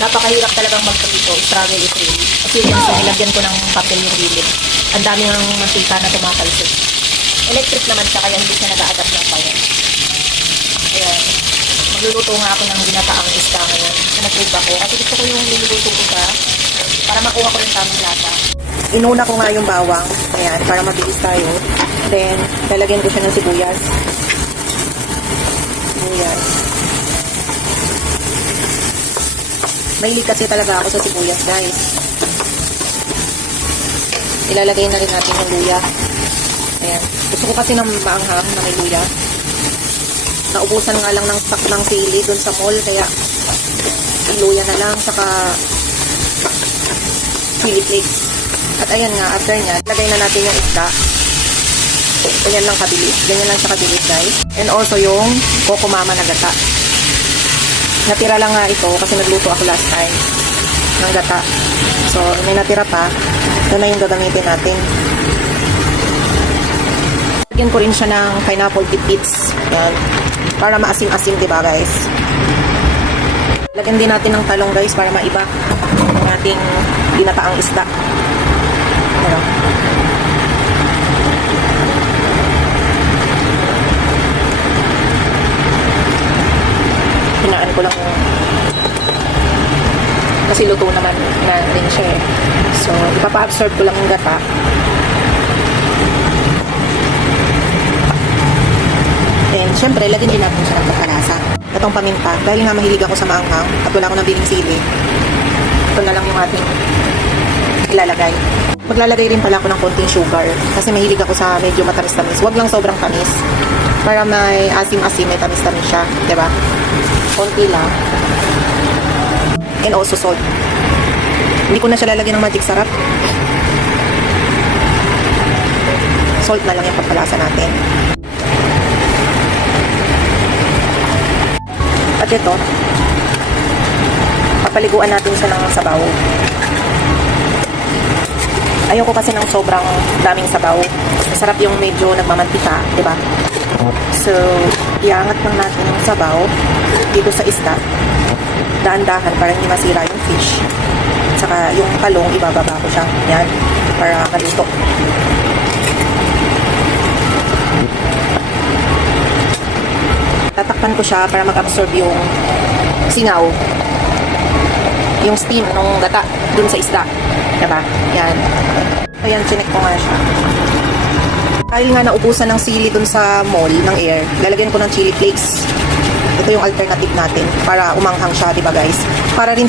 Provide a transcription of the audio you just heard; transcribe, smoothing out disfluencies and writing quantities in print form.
Napakahirap talagang magprito. Struggle is real. Kasi yan, so nilagyan ko ng papel yung gilid. Ang dami ng mantika na tumatalsik. Electric naman siya, kaya hindi siya nag-a-adapt ng power. Ayan. Magluluto nga ako ng ginataang isda ngayon. Sa nag-food ako. Kasi gusto ko yung niluluto ko siya para makuha ko rin tamang lasa. Inuna ko nga yung bawang. Ayan, para mabilis tayo. Then, lalagyan ko siya ng sibuyas. Sibuyas. Mahilig kasi talaga ako sa sibuyas, guys. Ilalagay na rin natin yung luya. Ayan. Gusto ko kasi ng maanghang na may luya. Naubusan nga lang ng stock ng sili dun sa mall, kaya luya na lang, saka chili flakes. At ayan nga, after nya, lagay na natin yung isda. Ganyan lang kabilis. Ganyan lang siya kabilis, guys. And also yung Coco Mama na gata. Natira lang nga ito kasi nagluto ako last time ng gata. So, may natira pa. Ito na yung gagamitin natin. Lagyan ko rin siya ng pineapple bits. Yan. Para maasim-asim, diba, guys? Lagyan din natin ng talong, guys, para maiba ang ating ginataang isda. Ano? Hinaan ko lang kasi luto naman na rin siya eh. So, ipapa-absorb ko lang yung gata. And syempre, lagyan din natin siya ng pagkalasa. Itong paminta, dahil nga mahilig ako sa maanghang at wala ko ng biling sili, ito na lang yung ating ilalagay. Maglalagay rin pala ako ng konting sugar kasi mahilig ako sa medyo matamis-tamis. Huwag lang sobrang tamis para may asim-asim, may tamis-tamis siya, diba? Konti lang. And also salt. Hindi ko na siya lalagyan ng magic sarap. Salt na lang yung pagpalasa natin. At ito, papaliguan natin siya ng sabaw. Ayoko kasi ng sobrang daming sabaw. Masarap yung medyo nagmamantika, diba? So, iangat lang natin yung sabaw dito sa isda. Daan-dahan para hindi masira yung fish. Saka yung talong, ibababa ko siya. Yan, para maluto. Tatakpan ko siya para mag-absorb yung singaw. Yung steam ng gata dun sa isda. Diba? Yan. Ayan, chinek ko nga siya. Dahil nga naubusan ng sili dun sa mall ng air, lalagyan ko ng chili flakes. Ito yung alternative natin para umanghang siya, diba guys? Para rin siya